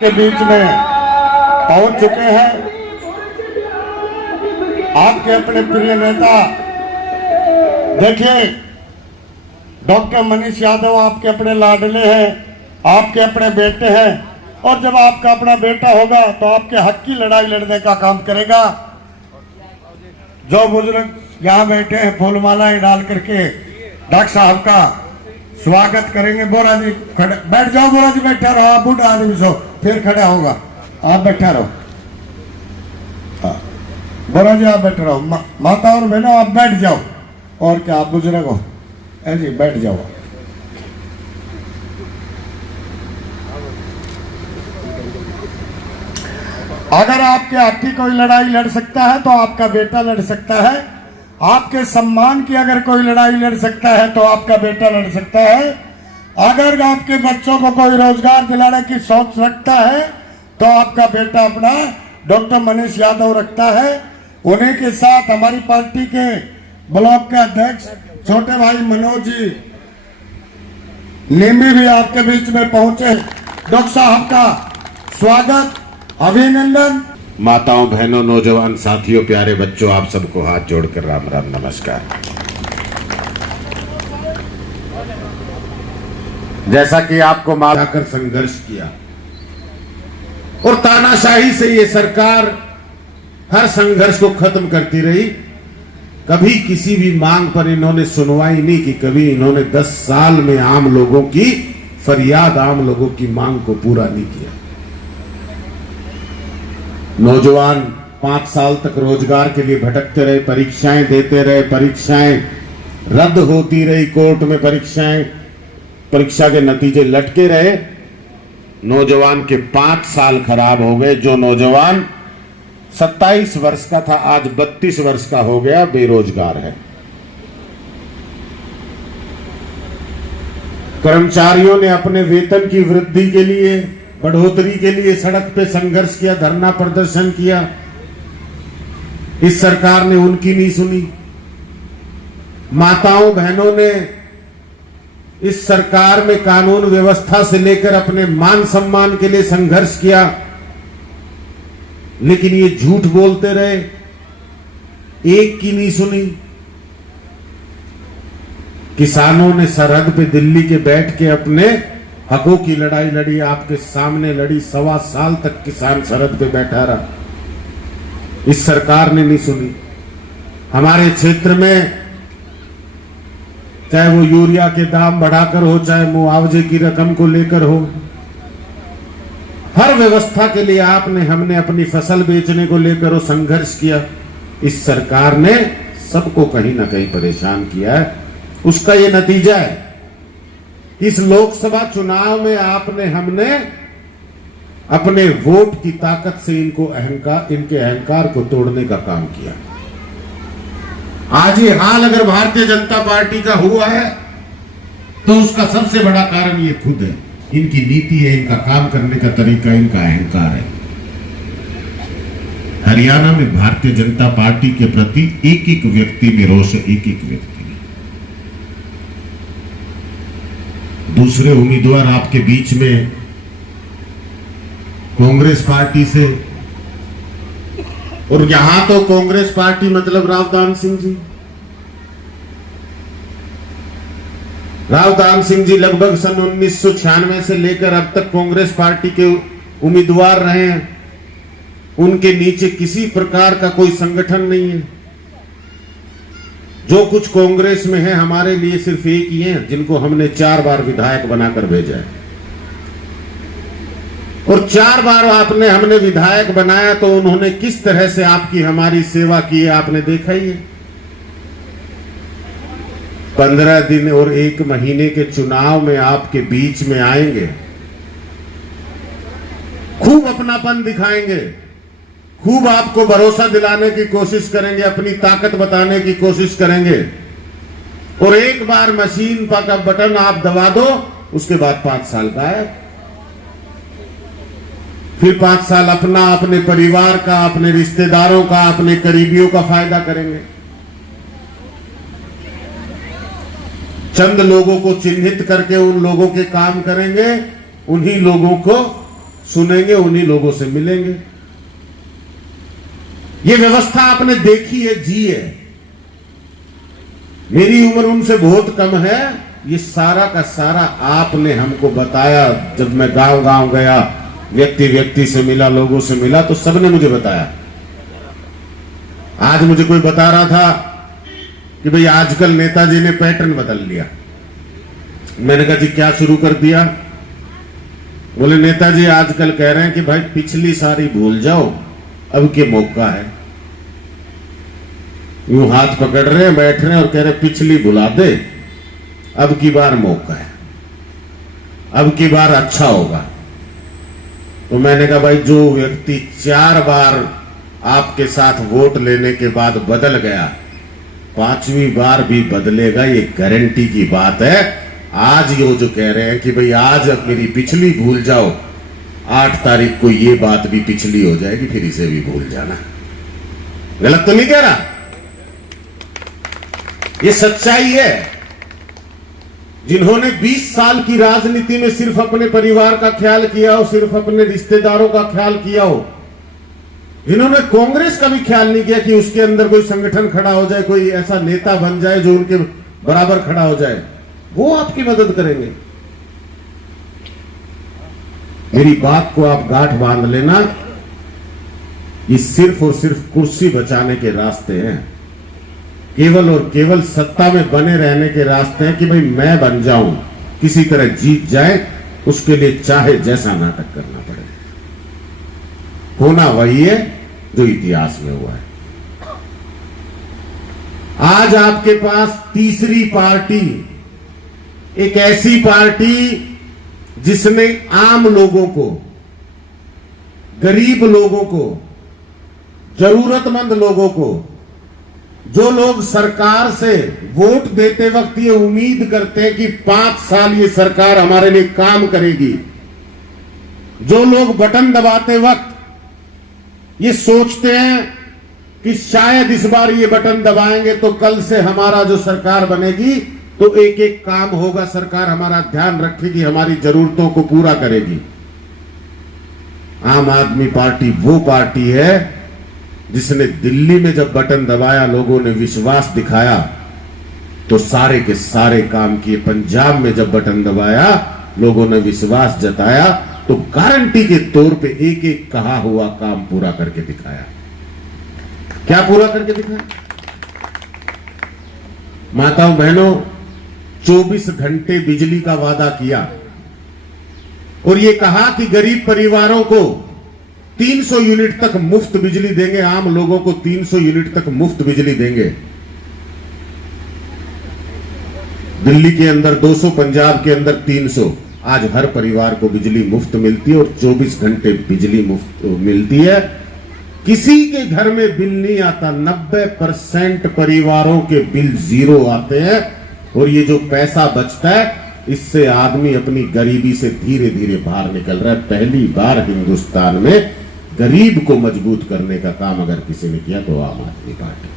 के बीच में पहुंच चुके हैं। आपके अपने प्रिय नेता, देखिए डॉक्टर मनीष यादव आपके अपने लाडले हैं, आपके अपने बेटे हैं, और जब आपका अपना बेटा होगा तो आपके हक की लड़ाई लड़ने का काम करेगा। जो बुजुर्ग यहाँ बैठे हैं फूलमालाएं डाल करके डॉक्टर साहब का स्वागत करेंगे। बोरा जी खड़े बैठ जाओ, बोरा जी बैठा रहो, आप बूढ़ा आदमी सो फिर खड़ा होगा, आप बैठा रहो। बोरा जी आप बैठे रहो, माता और बहनों आप बैठ जाओ, और क्या आप बुजुर्ग हो जी बैठ जाओ। अगर आपके हक की कोई लड़ाई लड़ सकता है तो आपका बेटा लड़ सकता है। आपके सम्मान की अगर कोई लड़ाई लड़ सकता है तो आपका बेटा लड़ सकता है। अगर आपके बच्चों को कोई रोजगार दिलाने की सोच रखता है तो आपका बेटा अपना डॉक्टर मनीष यादव रखता है। उन्हीं के साथ हमारी पार्टी के ब्लॉक के अध्यक्ष छोटे भाई मनोज जी नेमी भी आपके बीच में पहुंचे। डॉक्टर साहब का स्वागत, अभिनंदन। माताओं, बहनों, नौजवान साथियों, प्यारे बच्चों, आप सबको हाथ जोड़कर राम राम नमस्कार। जैसा कि आपको मालूम कर संघर्ष किया और तानाशाही से ये सरकार हर संघर्ष को खत्म करती रही। कभी किसी भी मांग पर इन्होंने सुनवाई नहीं की। कभी इन्होंने 10 साल में आम लोगों की फरियाद, आम लोगों की मांग को पूरा नहीं किया। नौजवान 5 साल तक रोजगार के लिए भटकते रहे, परीक्षाएं देते रहे, परीक्षाएं रद्द होती रही, कोर्ट में परीक्षा के नतीजे लटके रहे। नौजवान के 5 साल खराब हो गए। जो नौजवान 27 वर्ष का था आज 32 वर्ष का हो गया, बेरोजगार है। कर्मचारियों ने अपने वेतन की वृद्धि के लिए, बढ़ोतरी के लिए सड़क पे संघर्ष किया, धरना प्रदर्शन किया। इस सरकार ने उनकी नहीं सुनी। माताओं बहनों ने इस सरकार में कानून व्यवस्था से लेकर अपने मान सम्मान के लिए संघर्ष किया, लेकिन ये झूठ बोलते रहे, एक की नहीं सुनी। किसानों ने सरहद पे दिल्ली के बैठ के अपने हकों की लड़ाई लड़ी, आपके सामने लड़ी। 1.25 साल तक किसान सरहद पे बैठा रहा, इस सरकार ने नहीं सुनी। हमारे क्षेत्र में चाहे वो यूरिया के दाम बढ़ाकर हो, चाहे मुआवजे की रकम को लेकर हो, हर व्यवस्था के लिए हमने अपनी फसल बेचने को लेकर वो संघर्ष किया। इस सरकार ने सबको कहीं ना कहीं परेशान किया है। उसका ये नतीजा है। इस लोकसभा चुनाव में हमने अपने वोट की ताकत से इनके अहंकार को तोड़ने का काम किया। आज ये हाल अगर भारतीय जनता पार्टी का हुआ है तो उसका सबसे बड़ा कारण ये खुद है। इनकी नीति है, इनका काम करने का तरीका, इनका अहंकार है। हरियाणा में भारतीय जनता पार्टी के प्रति एक एक व्यक्ति में रोष है, एक एक व्यक्ति। दूसरे उम्मीदवार आपके बीच में कांग्रेस पार्टी से, और यहां तो कांग्रेस पार्टी मतलब रावदान सिंह जी। रावदान सिंह जी लगभग सन 1996 से लेकर अब तक कांग्रेस पार्टी के उम्मीदवार रहे हैं। उनके नीचे किसी प्रकार का कोई संगठन नहीं है। जो कुछ कांग्रेस में है हमारे लिए सिर्फ एक ही है, जिनको हमने 4 बार विधायक बनाकर भेजा है। और 4 बार हमने विधायक बनाया तो उन्होंने किस तरह से आपकी हमारी सेवा की है आपने देखा ही है। 15 दिन और 1 महीने के चुनाव में आपके बीच में आएंगे, खूब अपनापन दिखाएंगे, खूब आपको भरोसा दिलाने की कोशिश करेंगे, अपनी ताकत बताने की कोशिश करेंगे। और एक बार मशीन का बटन आप दबा दो, उसके बाद 5 साल का है। फिर 5 साल अपने परिवार का, अपने रिश्तेदारों का, अपने करीबियों का फायदा करेंगे। चंद लोगों को चिन्हित करके उन लोगों के काम करेंगे, उन्हीं लोगों को सुनेंगे, उन्हीं लोगों से मिलेंगे। ये व्यवस्था आपने देखी है, जी है। मेरी उम्र उनसे बहुत कम है। ये सारा का सारा आपने हमको बताया। जब मैं गांव गांव गया, व्यक्ति व्यक्ति से मिला, लोगों से मिला, तो सबने मुझे बताया। आज मुझे कोई बता रहा था कि भाई आजकल नेताजी ने पैटर्न बदल लिया। मैंने कहा जी क्या शुरू कर दिया? बोले नेताजी आजकल कह रहे हैं कि भाई पिछली सारी भूल जाओ, अब के मौका है। यूं हाथ पकड़ रहे हैं, बैठ रहे हैं और कह रहे पिछली भुला दे, अब की बार मौका है, अब की बार अच्छा होगा। तो मैंने कहा भाई जो व्यक्ति 4 बार आपके साथ वोट लेने के बाद बदल गया, 5वीं बार भी बदलेगा, ये गारंटी की बात है। आज ये जो कह रहे हैं कि भाई आज अब मेरी पिछली भूल जाओ, 8 तारीख को ये बात भी पिछली हो जाएगी, फिर इसे भी भूल जाना। गलत तो नहीं कह रहा? ये सच्चाई है। जिन्होंने 20 साल की राजनीति में सिर्फ अपने परिवार का ख्याल किया हो, सिर्फ अपने रिश्तेदारों का ख्याल किया हो, जिन्होंने कांग्रेस का भी ख्याल नहीं किया कि उसके अंदर कोई संगठन खड़ा हो जाए, कोई ऐसा नेता बन जाए जो उनके बराबर खड़ा हो जाए, वो आपकी मदद करेंगे। मेरी बात को आप गांठ बांध लेना। ये सिर्फ और सिर्फ कुर्सी बचाने के रास्ते हैं, केवल और केवल सत्ता में बने रहने के रास्ते हैं कि भाई मैं बन जाऊं, किसी तरह जीत जाए, उसके लिए चाहे जैसा नाटक करना पड़े। होना वही है जो इतिहास में हुआ है। आज आपके पास तीसरी पार्टी, एक ऐसी पार्टी जिसने आम लोगों को, गरीब लोगों को, जरूरतमंद लोगों को, जो लोग सरकार से वोट देते वक्त ये उम्मीद करते हैं कि 5 साल ये सरकार हमारे लिए काम करेगी, जो लोग बटन दबाते वक्त ये सोचते हैं कि शायद इस बार ये बटन दबाएंगे तो कल से हमारा जो सरकार बनेगी तो एक एक काम होगा, सरकार हमारा ध्यान रखेगी, हमारी जरूरतों को पूरा करेगी। आम आदमी पार्टी वो पार्टी है जिसने दिल्ली में जब बटन दबाया, लोगों ने विश्वास दिखाया तो सारे के सारे काम किए। पंजाब में जब बटन दबाया, लोगों ने विश्वास जताया तो गारंटी के तौर पे एक एक कहा हुआ काम पूरा करके दिखाया। क्या पूरा करके दिखाया? माताओं बहनों, 24 घंटे बिजली का वादा किया और ये कहा कि गरीब परिवारों को 300 यूनिट तक मुफ्त बिजली देंगे, आम लोगों को 300 यूनिट तक मुफ्त बिजली देंगे। दिल्ली के अंदर 200, पंजाब के अंदर 300। आज हर परिवार को बिजली मुफ्त मिलती है और 24 घंटे बिजली मुफ्त मिलती है। किसी के घर में बिल नहीं आता, 90% परिवारों के बिल 0 आते हैं। और ये जो पैसा बचता है, इससे आदमी अपनी गरीबी से धीरे धीरे बाहर निकल रहा है। पहली बार हिंदुस्तान में गरीब को मजबूत करने का काम अगर किसी ने किया तो आम आदमी पार्टी।